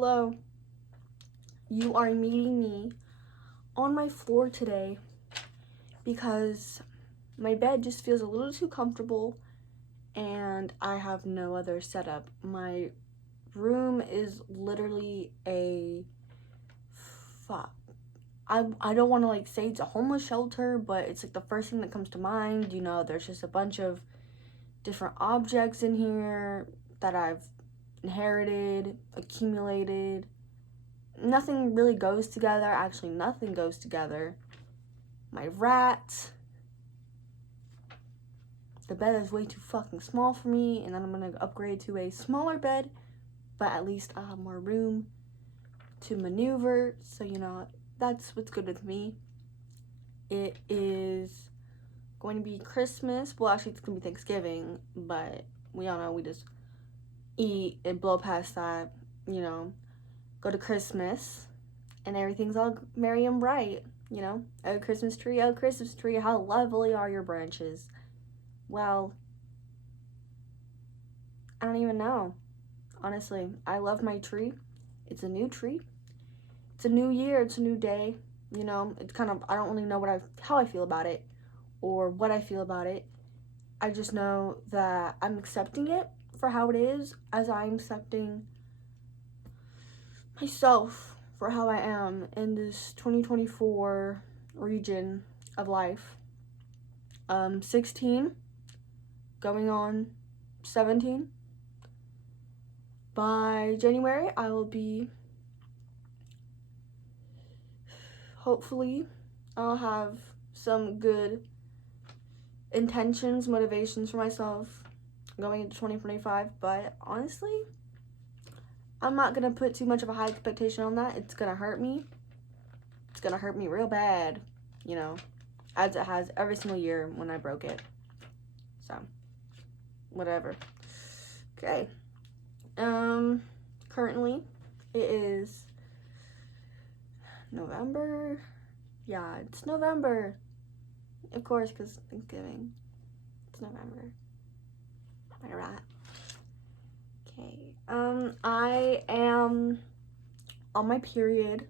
Hello. You are meeting me on my floor today because my bed just feels a little too comfortable and I have no other setup. My room is literally a fuck. I don't want to say it's a homeless shelter, but it's the first thing that comes to mind. There's just a bunch of different objects in here that I've inherited, accumulated. Nothing really goes together. Actually, nothing goes together. My rat. The bed is way too fucking small for me, and then I'm gonna upgrade to a smaller bed, but at least I'll have more room to maneuver. So, that's what's good with me. It is going to be Christmas. Well, actually, it's gonna be Thanksgiving, but we all know we just eat and blow past that, go to Christmas, and everything's all merry and bright, Oh, Christmas tree, how lovely are your branches? Well, I don't even know. Honestly, I love my tree. It's a new tree. It's a new year. It's a new day. It's kind of, I don't really know how I feel about it or what I feel about it. I just know that I'm accepting it for how it is, as I'm accepting myself for how I am in this 2024 region of life. 16, going on 17. By January, I will be, hopefully, I'll have some good intentions, motivations for myself going into 2025, but honestly, I'm not going to put too much of a high expectation on that. It's going to hurt me. It's going to hurt me real bad, as it has every single year when I broke it. So, whatever. Okay. Currently, it is November. Yeah, it's November. Of course, because Thanksgiving. It's November. My rat. Okay. I am on my period.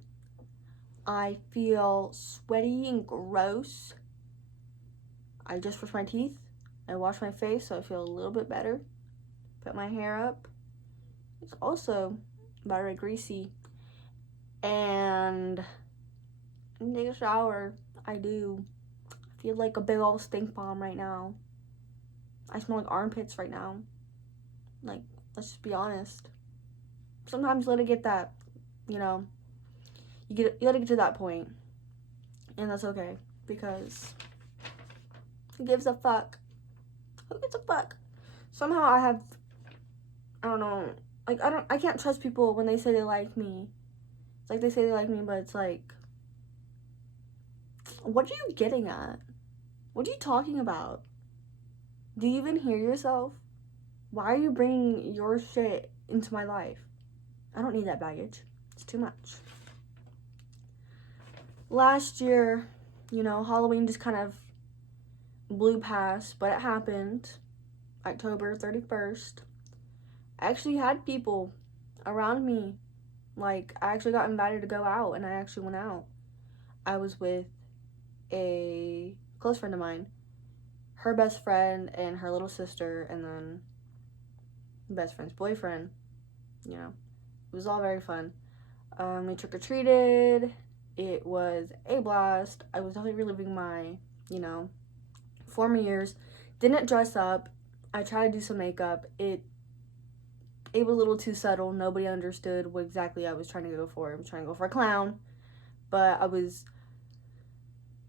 I feel sweaty and gross. I just brushed my teeth. I washed my face, so I feel a little bit better. Put my hair up. It's also very greasy. And take a shower. I do. I feel like a big old stink bomb right now. I smell like armpits right now. Let's just be honest. Sometimes you let it get that, you let it get to that point. And that's okay. Because who gives a fuck? Who gives a fuck? Somehow I don't know, I can't trust people when they say they like me. It's like they say they like me, but it's like, what are you getting at? What are you talking about? Do you even hear yourself? Why are you bringing your shit into my life? I don't need that baggage. It's too much. Last year, Halloween just kind of blew past, but it happened. October 31st. I actually had people around me. I actually got invited to go out, and I actually went out. I was with a close friend of mine, her best friend, and her little sister, and then best friend's boyfriend. It was all very fun. We trick-or-treated. It was a blast. I was definitely reliving my, former years. Didn't dress up. I tried to do some makeup. It was a little too subtle. Nobody understood what exactly I was trying to go for. I was trying to go for a clown, but I was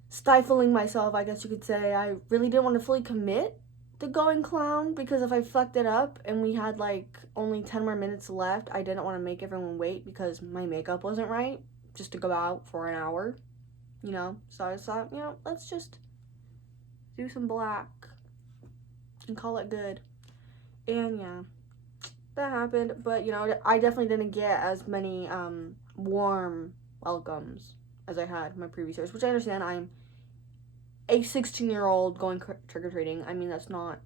stifling myself, I guess you could say. I really didn't want to fully commit to going clown, because if I fucked it up and we had only 10 more minutes left, I didn't want to make everyone wait because my makeup wasn't right just to go out for an hour, So I thought, let's just do some black and call it good. And yeah, that happened. But I definitely didn't get as many warm welcomes as I had my previous years, which I understand. I'm a 16-year-old going trick-or-treating. I mean, that's not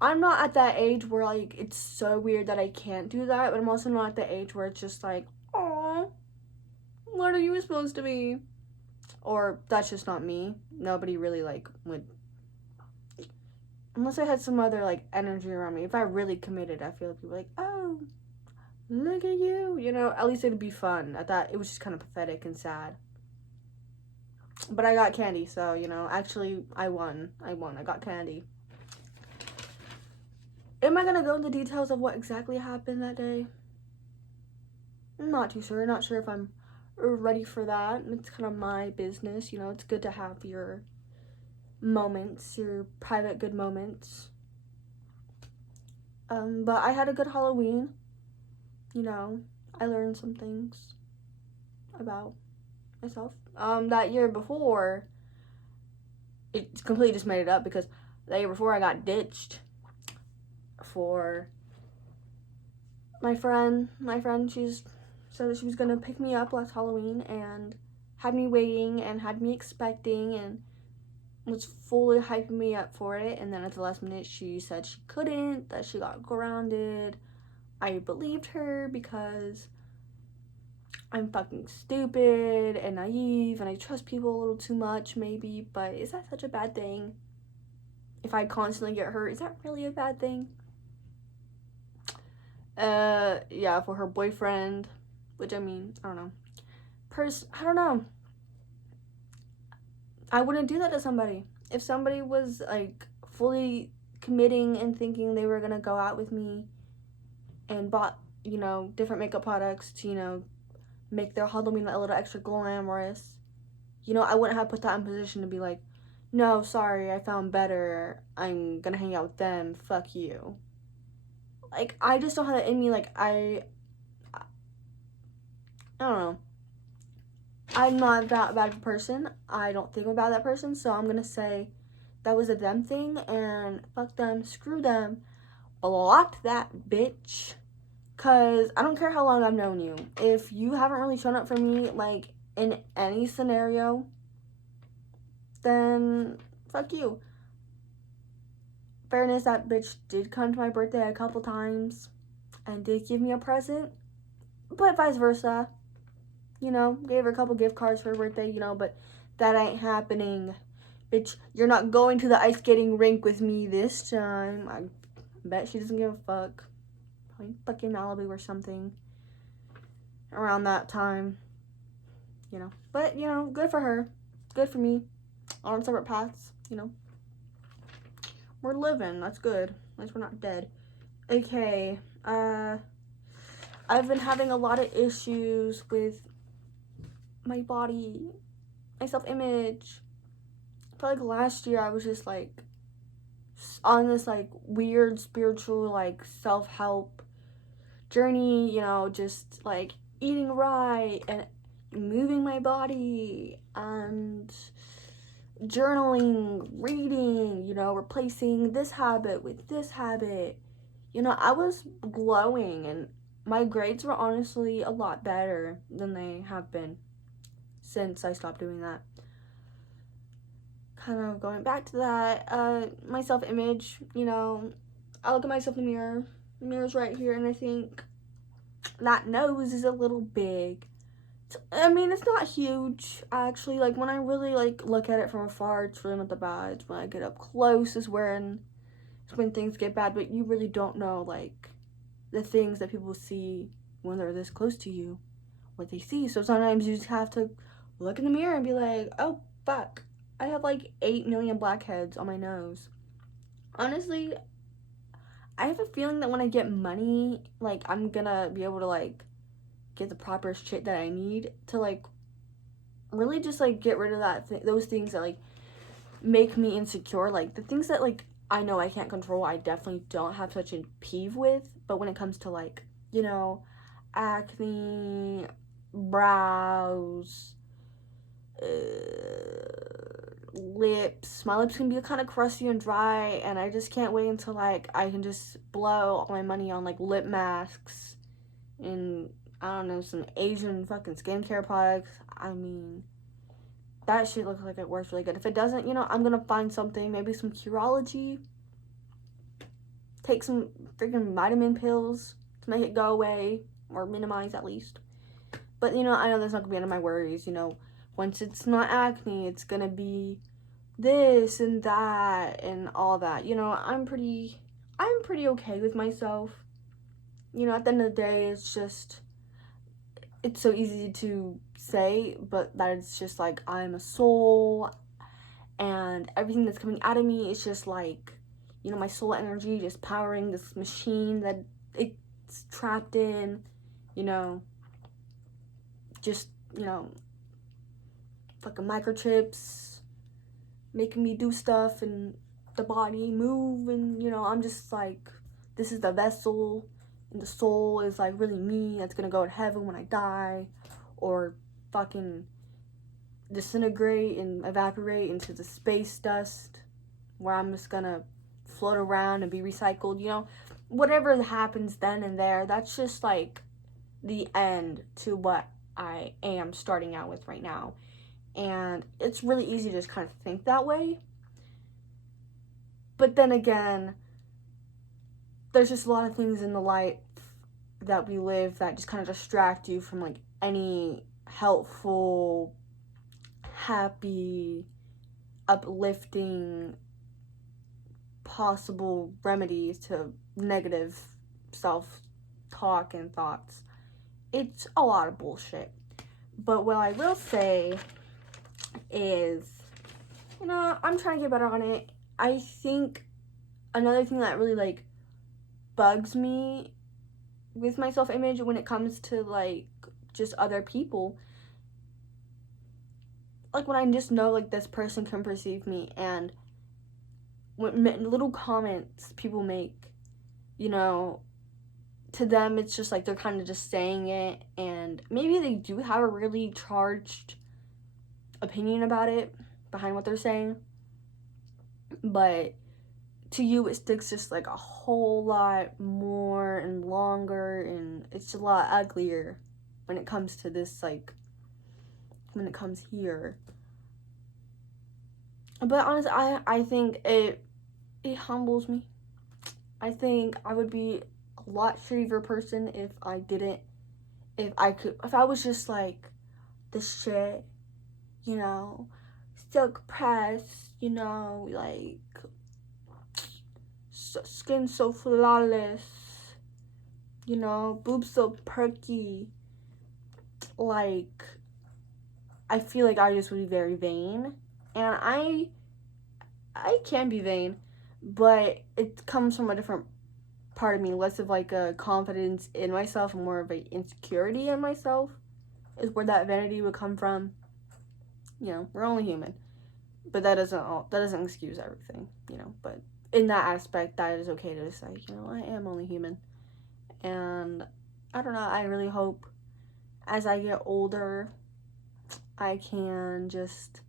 I'm not at that age where, like, it's so weird that I can't do that, but I'm also not at the age where it's just like, oh, what are you supposed to be? Or that's just not me. Nobody really, like, would, unless I had some other, like, energy around me. If I really committed, I feel like people were like, oh, look at you. You know, at least it'd be fun. I thought it was just kind of pathetic and sad. But I got candy, so, you know, actually, I won. I got candy. Am I gonna go into details of what exactly happened that day? I'm not too sure. Not sure if I'm ready for that. It's kind of my business, you know. It's good to have your moments, your private good moments. But I had a good Halloween. You know, I learned some things about myself. That year before, it completely just made it up because the year before I got ditched for my friend. She said that she was gonna pick me up last Halloween and had me waiting and had me expecting and was fully hyping me up for it. And then at the last minute, she said she couldn't, that she got grounded. I believed her because I'm fucking stupid and naive and I trust people a little too much, maybe. But is that such a bad thing? If I constantly get hurt, is that really a bad thing? Yeah, for her boyfriend, which I mean, I don't know. I don't know. I wouldn't do that to somebody. If somebody was like fully committing and thinking they were gonna go out with me and bought, you know, different makeup products to, you know, make their Halloween a little extra glamorous, you know, I wouldn't have put that in position to be like, no, sorry, I found better. I'm gonna hang out with them. Fuck you. Like, I just don't have that in me. Like, I don't know. I'm not that bad of a person. I don't think about that person, so I'm gonna say that was a them thing and fuck them, screw them, block that bitch. Cause I don't care how long I've known you. If you haven't really shown up for me, like, in any scenario, then fuck you. Fairness, that bitch did come to my birthday a couple times and did give me a present, but vice versa. You know, gave her a couple gift cards for her birthday, you know, but that ain't happening. Bitch, you're not going to the ice skating rink with me this time. I bet she doesn't give a fuck. Probably fucking Malibu or something around that time, you know. But, you know, good for her. Good for me. On separate paths, you know. We're living. That's good. At least we're not dead. Okay. I've been having a lot of issues with my body, my self-image. I feel like last year I was just like on this like weird spiritual like self-help journey, you know, just like eating right and moving my body and journaling, reading, you know, replacing this habit with this habit. You know, I was glowing and my grades were honestly a lot better than they have been since I stopped doing that. Kind of going back to that, my self-image, you know, I look at myself in the mirror. The mirror's right here, and I think that nose is a little big. I mean, it's not huge, actually. Like, when I really, like, look at it from afar, it's really not that bad. It's when I get up close is when things get bad, but you really don't know, like, the things that people see when they're this close to you, what they see. So sometimes you just have to look in the mirror and be like, oh, fuck. I have, like, 8 million blackheads on my nose. Honestly, I have a feeling that when I get money, like, I'm gonna be able to, like, get the proper shit that I need to, like, really just, like, get rid of those things that, like, make me insecure. Like, the things that, like, I know I can't control, I definitely don't have such a peeve with. But when it comes to, like, you know, acne, brows, lips. My lips can be kind of crusty and dry, and I just can't wait until, like, I can just blow all my money on, like, lip masks and, I don't know, some Asian fucking skincare products. I mean, that shit looks like it works really good. If it doesn't, you know, I'm gonna find something, maybe some Curology. take some freaking vitamin pills to make it go away, or minimize at least. But, you know, I know that's not going to be end of my worries, you know. Once it's not acne, it's going to be this and that and all that. You know, I'm pretty okay with myself. You know, at the end of the day, it's so easy to say, but that it's just like, I'm a soul, and everything that's coming out of me is just like, you know, my soul energy just powering this machine that it's trapped in, you know, just, you know, fucking microchips making me do stuff and the body move, and, you know, I'm just like, this is the vessel, and the soul is like really me that's gonna go to heaven when I die, or fucking disintegrate and evaporate into the space dust where I'm just gonna float around and be recycled, you know. Whatever happens then and there, that's just like the end to what I am starting out with right now. And it's really easy to just kind of think that way. But then again, there's just a lot of things in the life that we live that just kind of distract you from like any helpful, happy, uplifting possible remedies to negative self-talk and thoughts. It's a lot of bullshit. But what I will say is, you know, I'm trying to get better on it. I think another thing that really like bugs me with my self-image when it comes to like just other people, like when I just know like this person can perceive me, and when little comments people make, you know, to them it's just like they're kind of just saying it, and maybe they do have a really charged opinion about it behind what they're saying, but to you it sticks just like a whole lot more and longer, and it's a lot uglier when it comes to this, like when it comes here. But honestly, I think it humbles me. I think I would be a lot shittier person if I was just like the shit, you know, silk press, you know, like skin so flawless, you know, boobs so perky. Like, I feel like I just would be very vain, and I can be vain, but it comes from a different part of me, less of like a confidence in myself and more of a insecurity in myself is where that vanity would come from. You know, we're only human, but that doesn't excuse everything, you know. But in that aspect, that is okay to say, you know, I am only human. And I don't know, I really hope as I get older I can just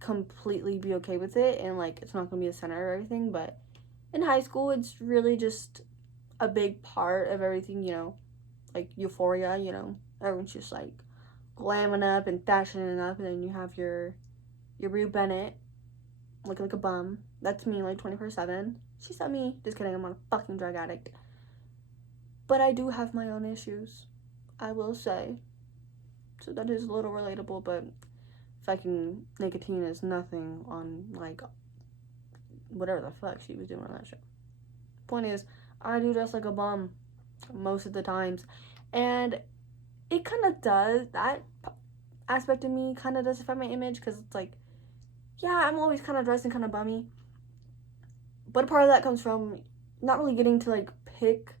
completely be okay with it, and like it's not gonna be the center of everything. But in high school, it's really just a big part of everything, you know, like euphoria, you know, everyone's just like glamming up and fashioning up, and then you have your Rue Bennett looking like a bum. That's me like 24/7. She's not me. Just kidding, I'm not a fucking drug addict. But I do have my own issues, I will say. So that is a little relatable, but fucking nicotine is nothing on like whatever the fuck she was doing on that show. Point is, I do dress like a bum most of the times, and it kind of does, that aspect of me kind of does affect my image, because it's like, yeah, I'm always kind of dressing kind of bummy, but a part of that comes from not really getting to like pick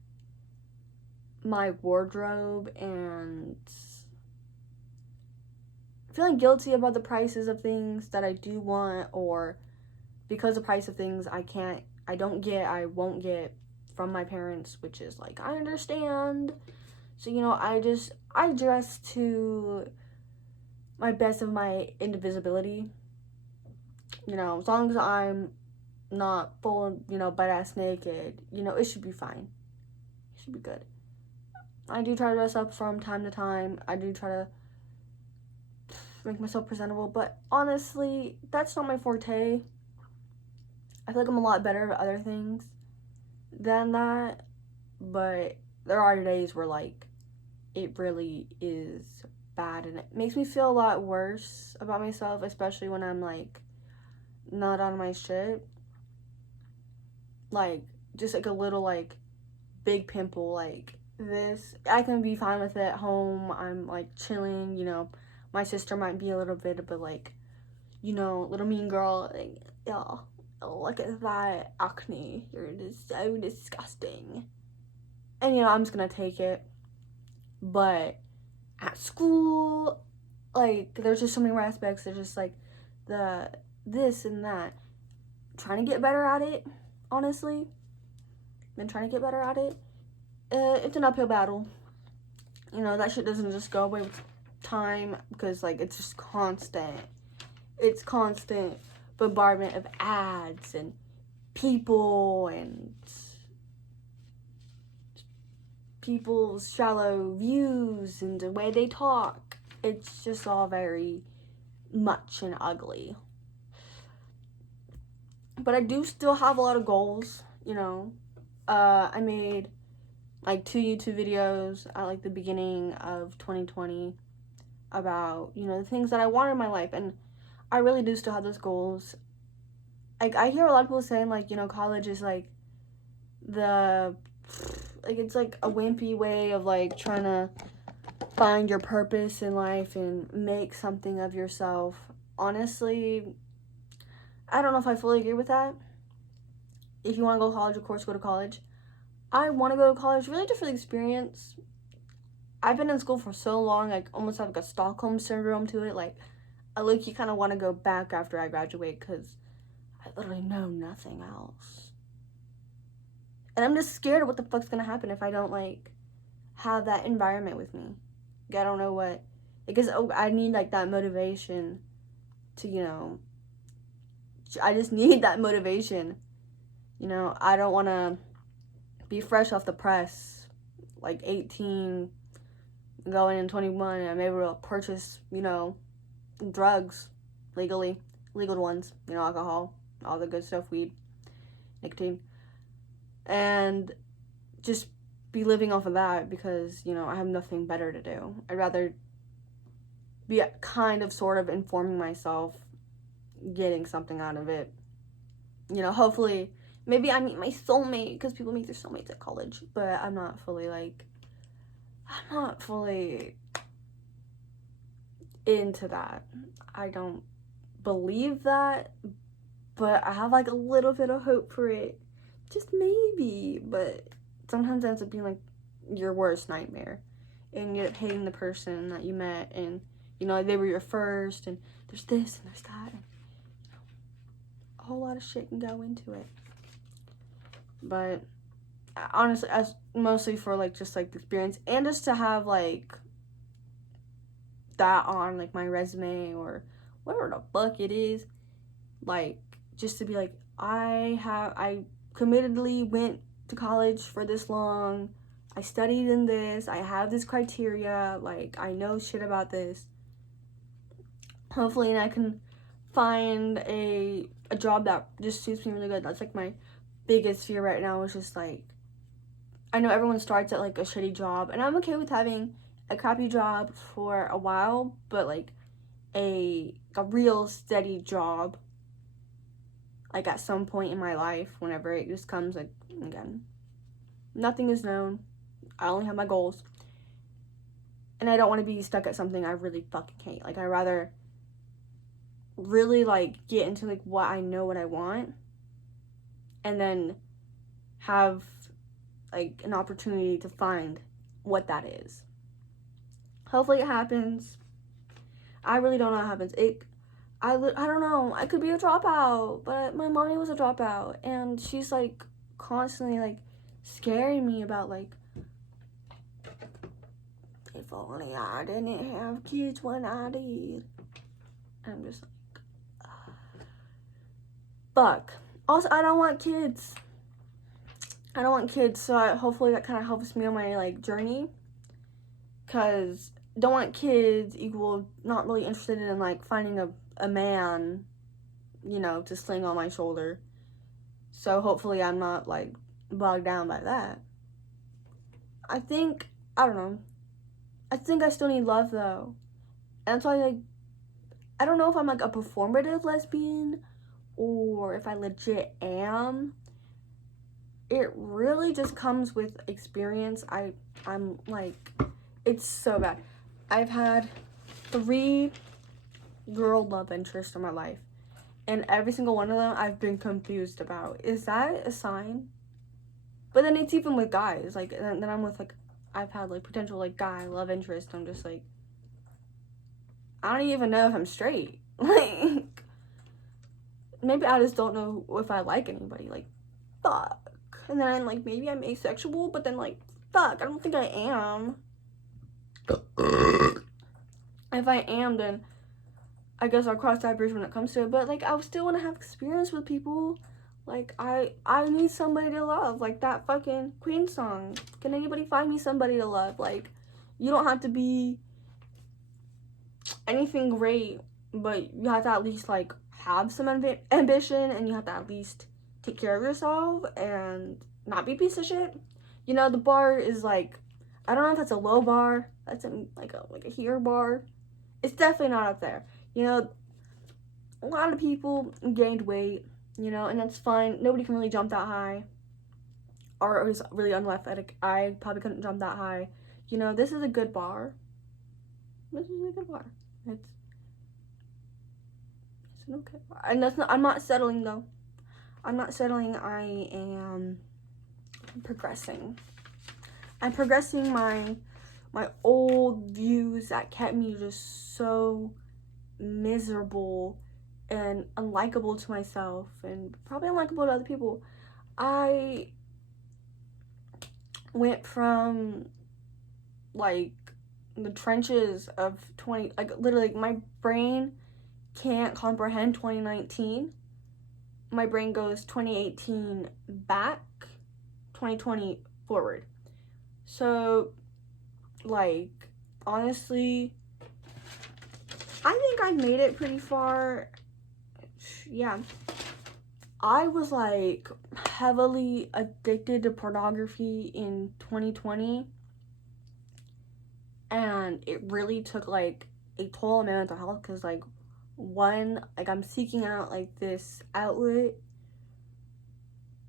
my wardrobe and feeling guilty about the prices of things that I do want, or because the price of things I won't get from my parents, which is like, I understand. So, you know, I dress to my best of my indivisibility. You know, as long as I'm not full, you know, butt ass naked, you know, it should be fine. It should be good. I do try to dress up from time to time. I do try to make myself presentable, but honestly, that's not my forte. I feel like I'm a lot better at other things. than that, but there are days where like it really is bad, and it makes me feel a lot worse about myself, especially when I'm like not on my shit. Like just like a little like big pimple like this, I can be fine with it at home. I'm like chilling, you know. My sister might be a little bit, but like, you know, little mean girl, like, oh, look at that acne. You're just so disgusting. And you know, I'm just gonna take it. But at school, like, there's just so many aspects. There's just like the this and that. Trying to get better at it, honestly. Been trying to get better at it. It's an uphill battle. You know, that shit doesn't just go away with time because, like, it's just constant. It's constant bombardment of ads and people and people's shallow views and the way they talk. It's just all very much and ugly. But I do still have a lot of goals, you know. I made like 2 YouTube videos at like the beginning of 2020 about, you know, the things that I want in my life, and I really do still have those goals. Like, I hear a lot of people saying, like, you know, college is like it's like a wimpy way of like trying to find your purpose in life and make something of yourself. Honestly, I don't know if I fully agree with that. If you want to go to college, of course, go to college. I want to go to college really just for the experience. I've been in school for so long, like, almost have like a Stockholm syndrome to it. Like, I look, you kind of want to go back after I graduate because I literally know nothing else. And I'm just scared of what the fuck's gonna happen if I don't, like, have that environment with me. Like, I don't know what, because I need, like, that motivation to, you know, I just need that motivation. You know, I don't want to be fresh off the press, like 18, going in 21, and I'm able to purchase, you know, drugs legally, legal ones, you know, alcohol, all the good stuff, weed, nicotine, and just be living off of that because, you know, I have nothing better to do. I'd rather be kind of sort of informing myself, getting something out of it. You know, hopefully, maybe I meet my soulmate because people meet their soulmates at college, but I'm not fully into that. I don't believe that, but I have like a little bit of hope for it. Just maybe, but sometimes it ends up being like your worst nightmare. And you end up hating the person that you met, and you know, they were your first, and there's this and there's that. And, you know, a whole lot of shit can go into it. But honestly, as mostly for like just like the experience and just to have like that on like my resume or whatever the fuck it is, like just to be like I committedly went to college for this long, I studied in this, I have this criteria, like I know shit about this. Hopefully, and I can find a job that just suits me really good. That's like my biggest fear right now, is just like, I know everyone starts at like a shitty job, and I'm okay with having a crappy job for a while, but like a real steady job, like at some point in my life, whenever it just comes, like, again, nothing is known. I only have my goals, and I don't want to be stuck at something I really fucking hate. Like, I'd rather really like get into like what I know what I want, and then have like an opportunity to find what that is. Hopefully it happens. I really don't know how it happens. I don't know. I could be a dropout, but my mommy was a dropout, and she's like constantly like scaring me about like, if only I didn't have kids when I did. And I'm just like, fuck. Also, I don't want kids. I don't want kids, so hopefully that kind of helps me on my like journey. Cause don't want kids equal not really interested in like finding a man, you know, to sling on my shoulder. So hopefully I'm not like bogged down by that. I think, I don't know. I think I still need love though. And that's why, like, I don't know if I'm like a performative lesbian or if I legit am. It really just comes with experience. I'm like, it's so bad. I've had 3 girl love interests in my life, and every single one of them I've been confused about. Is that a sign? But then it's even with guys. Like, and then I'm with like, I've had like potential like guy love interest. I'm just like, I don't even know if I'm straight. Like, maybe I just don't know if I like anybody. Like, fuck. And then I'm like, maybe I'm asexual, but then like, fuck, I don't think I am. If I am, then I guess I'll cross that bridge when it comes to it. But like, I still want to have experience with people. Like, I need somebody to love. Like that fucking Queen song. Can anybody find me somebody to love? Like, you don't have to be anything great, but you have to at least like have some ambition, and you have to at least take care of yourself and not be a piece of shit. You know, the bar is like, I don't know if that's a low bar. That's like a here bar. It's definitely not up there. You know, a lot of people gained weight, you know, and that's fine. Nobody can really jump that high, or is really unathletic. I probably couldn't jump that high. You know, this is a good bar. This is a good bar. It's an okay bar. And that's not, I'm not settling though. I'm not settling. I am progressing. I'm progressing my old views that kept me just so miserable and unlikable to myself, and probably unlikable to other people. I went from like the trenches of 20, like literally my brain can't comprehend 2019. My brain goes 2018 back, 2020 forward. So like, honestly, I think I made it pretty far. Yeah. I was like heavily addicted to pornography in 2020, and it really took like a toll on my mental health, because like, one, like I'm seeking out like this outlet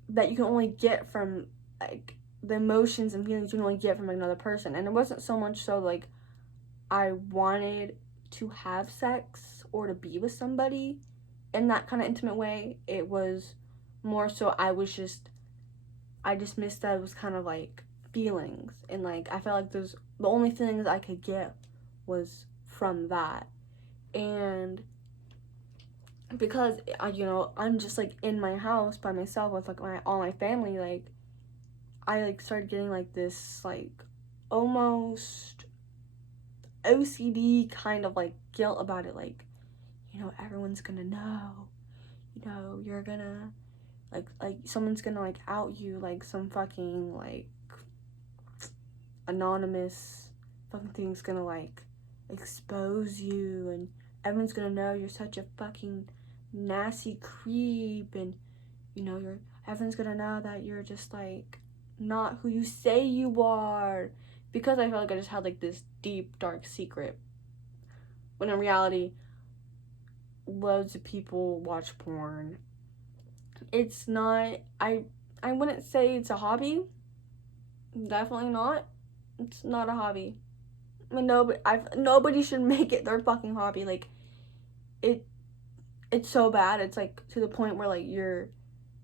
that you can only get from like the emotions and feelings you can only get from like, another person. And it wasn't so much so like I wanted to have sex or to be with somebody in that kind of intimate way. It was more so I just missed that it was kind of like feelings, and like I felt like the only feelings I could get was from that. And because you know, I'm just like in my house by myself with like all my family, like I like started getting like this like almost OCD kind of like guilt about it. Like, you know, everyone's gonna know, you know, you're gonna like someone's gonna like out you, like some fucking like anonymous fucking thing's gonna like expose you, and everyone's gonna know you're such a fucking nasty creep, and you know, everyone's gonna know that you're just like not who you say you are, because I felt like I just had like this deep dark secret, when in reality loads of people watch porn. It's not, I wouldn't say it's a hobby. Definitely not. It's not a hobby. Nobody should make it their fucking hobby. Like, it's so bad. It's like to the point where like you're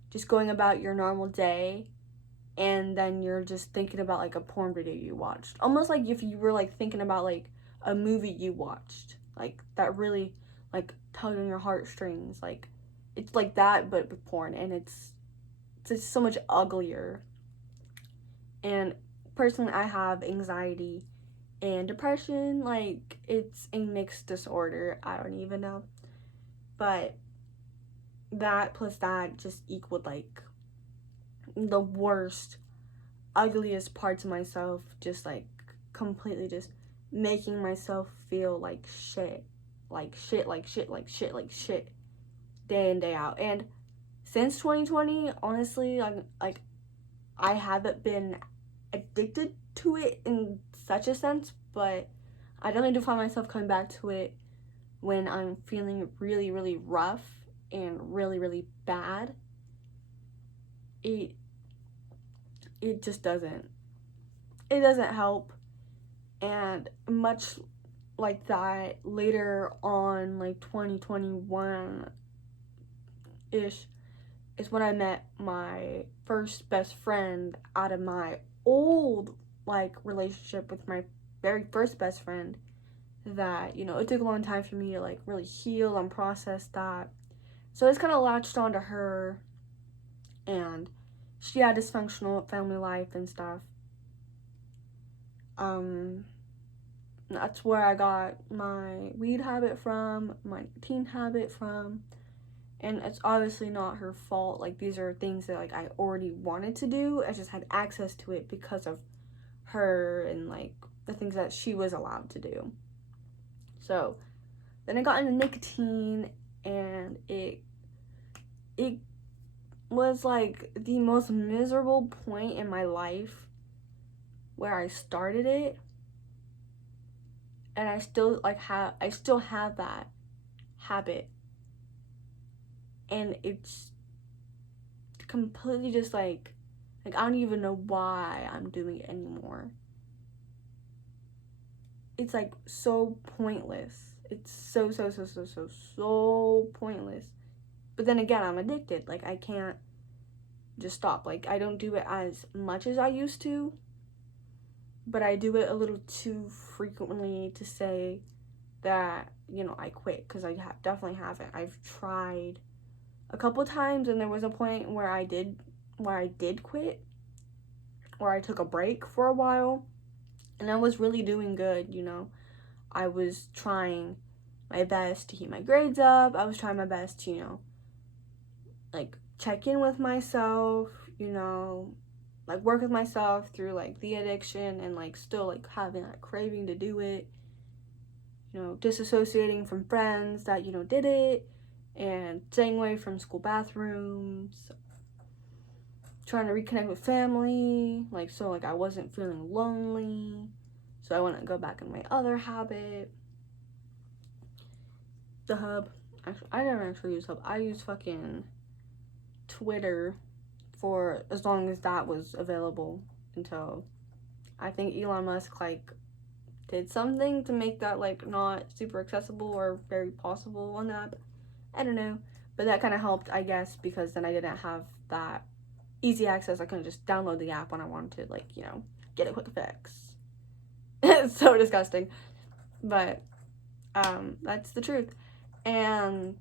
just going about your normal day, and then you're just thinking about like a porn video you watched. Almost like if you were like thinking about like a movie you watched, like that really like tugged on your heartstrings. Like, it's like that but with porn, and it's just so much uglier. And personally, I have anxiety and depression. Like, it's a mixed disorder. I don't even know. But that plus that just equaled like the worst, ugliest parts of myself, just like completely just making myself feel like shit. Like shit, like shit, like shit, like shit, day in, day out. And since 2020, honestly, like I haven't been addicted to it in such a sense, but I definitely do find myself coming back to it when I'm feeling really, really rough and really, really bad. It just doesn't. It doesn't help. And much like that, later on, like 2021 ish, is when I met my first best friend out of my old like relationship with my very first best friend. That, you know, it took a long time for me to like really heal and process that. So it's kind of latched onto her, and she had dysfunctional family life and stuff. That's where I got my weed habit from, my teen habit from, and it's obviously not her fault. Like, these are things that like I already wanted to do. I just had access to it because of her and like the things that she was allowed to do. So then I got into nicotine, and it was like the most miserable point in my life where I started it, and I still have that habit, and it's completely just like I don't even know why I'm doing it anymore. It's like so pointless. It's so pointless. But then again, I'm addicted. Like, I can't just stop. Like, I don't do it as much as I used to, but I do it a little too frequently to say that, you know, I quit, because I definitely haven't. I've tried a couple times, and there was a point where I did quit, or I took a break for a while, and I was really doing good, you know. I was trying my best to keep my grades up. I was trying my best to, you know, like check in with myself, you know, like work with myself through like the addiction, and like still like having that craving to do it, you know, disassociating from friends that, you know, did it, and staying away from school bathrooms, trying to reconnect with family, like, so like I wasn't feeling lonely, so I wouldn't go back in my other habit. The Hub. Actually, I never actually use Hub. I use fucking Twitter for as long as that was available, until I think Elon Musk like did something to make that like not super accessible or very possible on that. I don't know, but that kind of helped, I guess, because then I didn't have that easy access. I couldn't just download the app when I wanted to, like, you know, get a quick fix. It's so disgusting, but that's the truth. And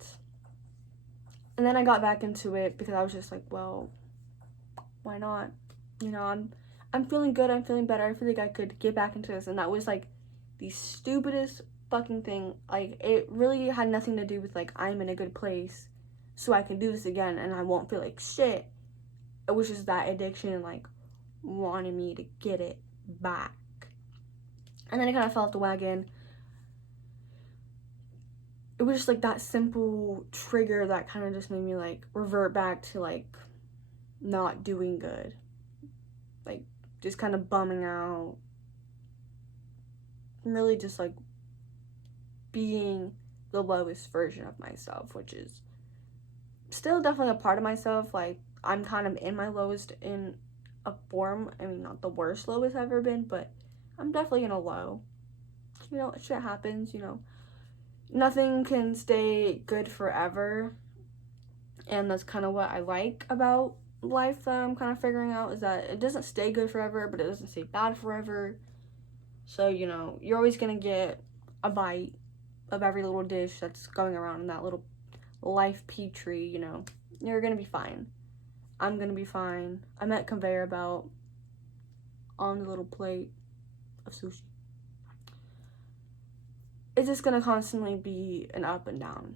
then I got back into it because I was just like, well, why not? You know, I'm feeling good. I'm feeling better. I feel like I could get back into this. And that was like the stupidest fucking thing. Like, it really had nothing to do with like I'm in a good place, so I can do this again and I won't feel like shit. It was just that addiction and like wanting me to get it back. And then it kind of fell off the wagon. It was just like that simple trigger that kind of just made me like revert back to like not doing good, like just kind of bumming out, really just like being the lowest version of myself, which is still definitely a part of myself. Like, I'm kind of in my lowest in a form. I mean, not the worst lowest I've ever been, but I'm definitely in a low. You know, shit happens, you know. Nothing can stay good forever, and that's kind of what I like about life that I'm kind of figuring out, is that it doesn't stay good forever, but it doesn't stay bad forever. So, you know, you're always gonna get a bite of every little dish that's going around in that little life petri, you know. You're gonna be fine. I'm gonna be fine. I'm at conveyor belt on the little plate of sushi. It's just gonna constantly be an up and down.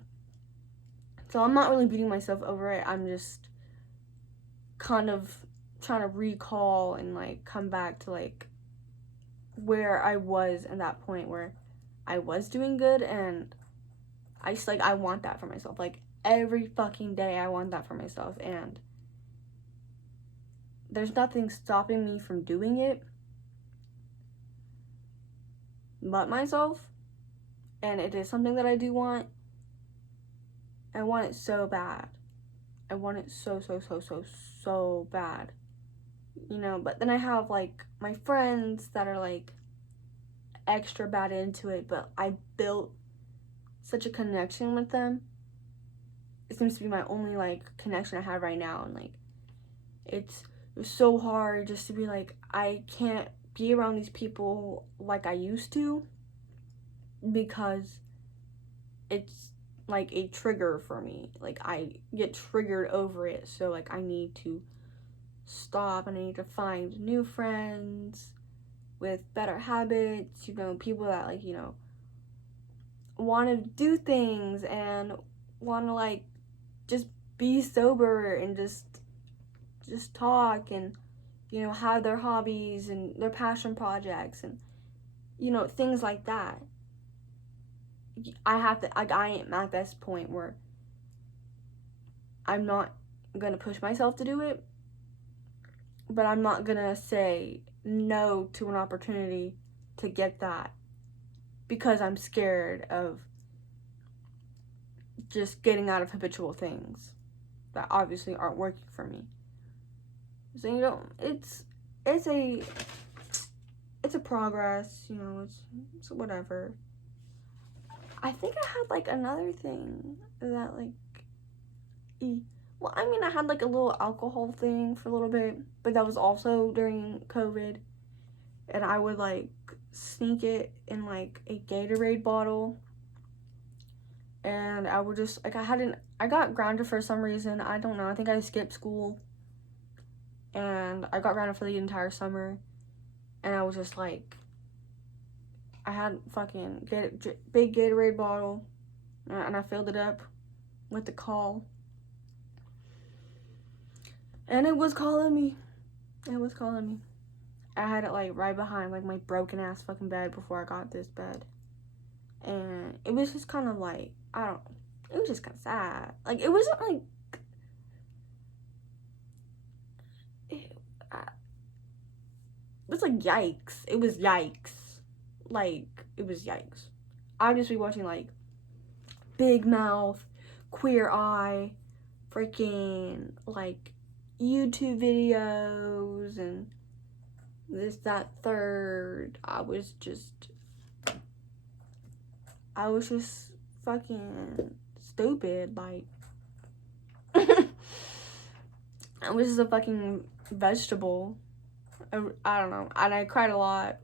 So I'm not really beating myself over it. I'm just kind of trying to recall and like come back to like where I was at that point where I was doing good, and I just like I want that for myself. Like, every fucking day I want that for myself, and there's nothing stopping me from doing it but myself, and it is something that I do want. I want it so bad. I want it so bad. You know, but then I have like my friends that are like extra bad into it, but I built such a connection with them. It seems to be my only like connection I have right now, and like it was so hard just to be like, I can't be around these people like I used to, because it's like a trigger for me. Like I get triggered over it, so like I need to stop and I need to find new friends with better habits, you know, people that like, you know, want to do things and want to like just be sober and just talk and, you know, have their hobbies and their passion projects and, you know, things like that. I have to, like, I am at this point where I'm not gonna push myself to do it, but I'm not gonna say no to an opportunity to get that because I'm scared of just getting out of habitual things that obviously aren't working for me. So, you know, it's a progress, you know, it's whatever. I think I had like another thing that like, well, I mean, I had like a little alcohol thing for a little bit, but that was also during COVID, and I would like sneak it in like a Gatorade bottle, and I would just like, I got grounded for some reason. I don't know. I think I skipped school, and I got grounded for the entire summer, and I was just like, I had fucking big Gatorade bottle, and I filled it up with the call, and it was calling me. It was calling me. I had it like right behind like my broken ass fucking bed before I got this bed, and it was just kind of like, I don't. It was just kind of sad. Like it wasn't like. It was like yikes. It was yikes. Like, it was yikes. I'd just be watching, like, Big Mouth, Queer Eye, freaking, like, YouTube videos, and this, that, third. I was just fucking stupid, like. I was just a fucking vegetable. I don't know. And I cried a lot.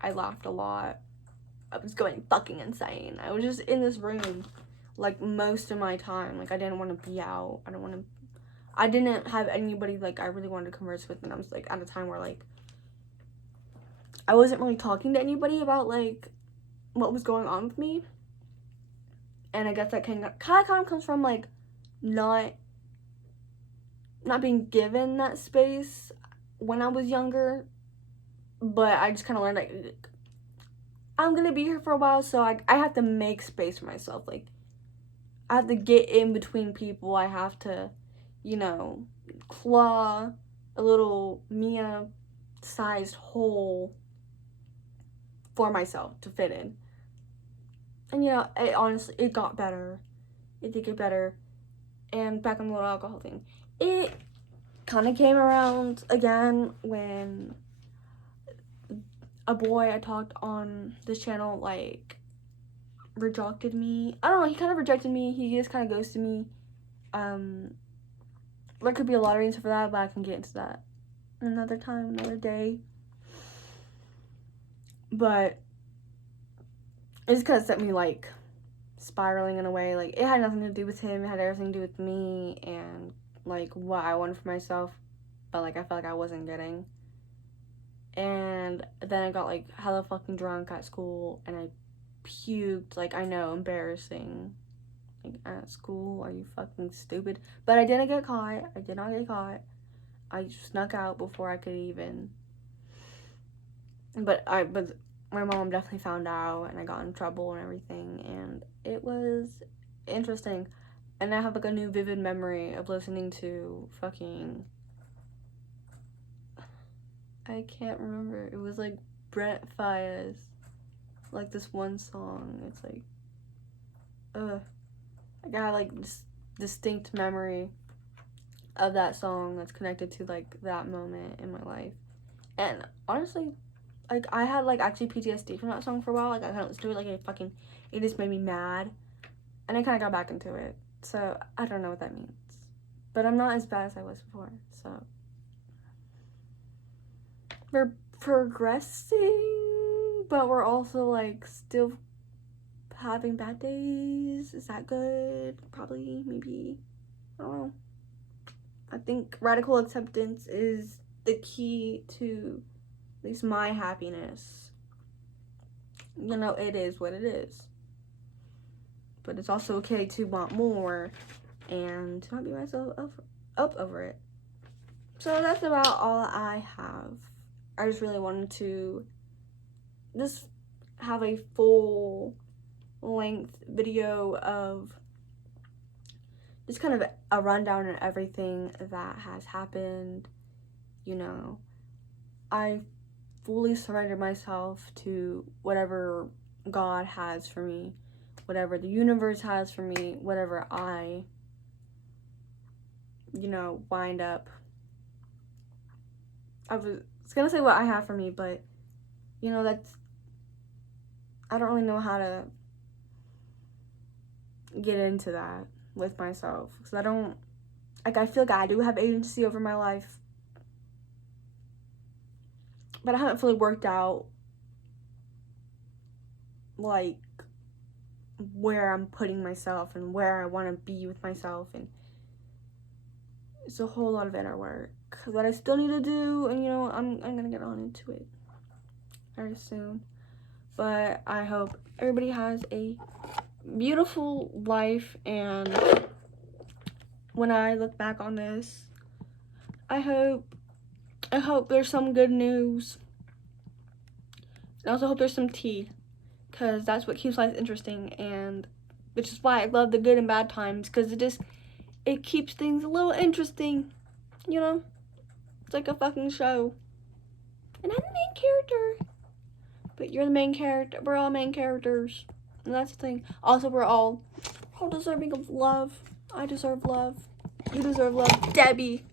I laughed a lot. I was going fucking insane. I was just in this room like most of my time. Like I didn't want to be out. I didn't have anybody like I really wanted to converse with, and I was like at a time where like I wasn't really talking to anybody about like what was going on with me. And I guess that kind of comes from like not being given that space when I was younger. But I just kind of learned like I'm gonna be here for a while, so I have to make space for myself. Like I have to get in between people. I have to, you know, claw a little Mia-sized hole for myself to fit in. And, you know, it got better. It did get better. And back on the little alcohol thing. It kind of came around again when a boy I talked on this channel, like, rejected me. I don't know, he kind of rejected me. He just kind of ghosted me. There could be a lot of reasons for that, but I can get into that another time, another day. But it just kind of set me, like, spiraling in a way. Like, it had nothing to do with him. It had everything to do with me and, like, what I wanted for myself. But, like, I felt like I wasn't getting. And then I got, like, hella fucking drunk at school. And I puked. Like, I know, embarrassing. Like, at school, are you fucking stupid? But I didn't get caught. I did not get caught. I snuck out before I could even. But my mom definitely found out, and I got in trouble and everything, and it was interesting. And I have like a new vivid memory of listening to fucking I can't remember. It was like Brent Faiyaz. Like this one song. It's like, I got like this distinct memory of that song that's connected to like that moment in my life. And honestly, like I had like actually PTSD from that song for a while. Like I kind of listened to it, like it just made me mad, and I kind of got back into it. So I don't know what that means, but I'm not as bad as I was before. So we're progressing, but we're also like still having bad days. Is that good? Probably, maybe. I don't know. I think radical acceptance is the key to at least my happiness. You know, it is what it is. But it's also okay to want more and to not beat myself up over it. So that's about all I have. I just really wanted to just have a full length video of just kind of a rundown of everything that has happened. You know, I fully surrendered myself to whatever God has for me, whatever the universe has for me, whatever I, you know, wind up. I was gonna say what I have for me, but, you know, I don't really know how to get into that with myself. Because I feel like I do have agency over my life, but I haven't fully worked out, like, where I'm putting myself and where I want to be with myself, and it's a whole lot of inner work that I still need to do, and, you know, I'm gonna get on into it very soon. But I hope everybody has a beautiful life, and when I look back on this, I hope there's some good news. I also hope there's some tea, because that's what keeps life interesting, and which is why I love the good and bad times, because it keeps things a little interesting, you know? It's like a fucking show. And I'm the main character. But you're the main character. We're all main characters. And that's the thing. Also, we're all deserving of love. I deserve love. You deserve love. Debbie.